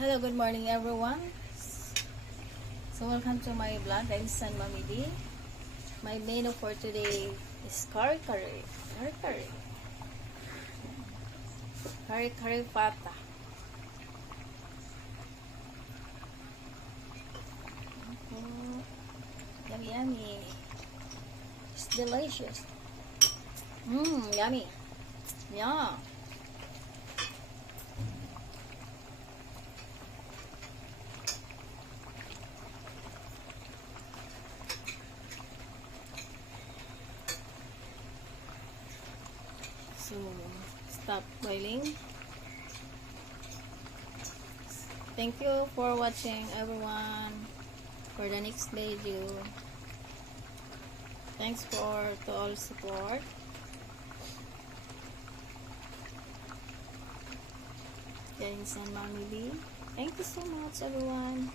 Hello, good morning everyone. So welcome to my vlog. I'm San Mami D. My menu for today is curry pata. Yummy, yummy. It's delicious. Yummy. Yeah. So, stop boiling. Thank you for watching everyone. For the next video. Thanks to all support. Yan San Mami D. Thank you so much everyone.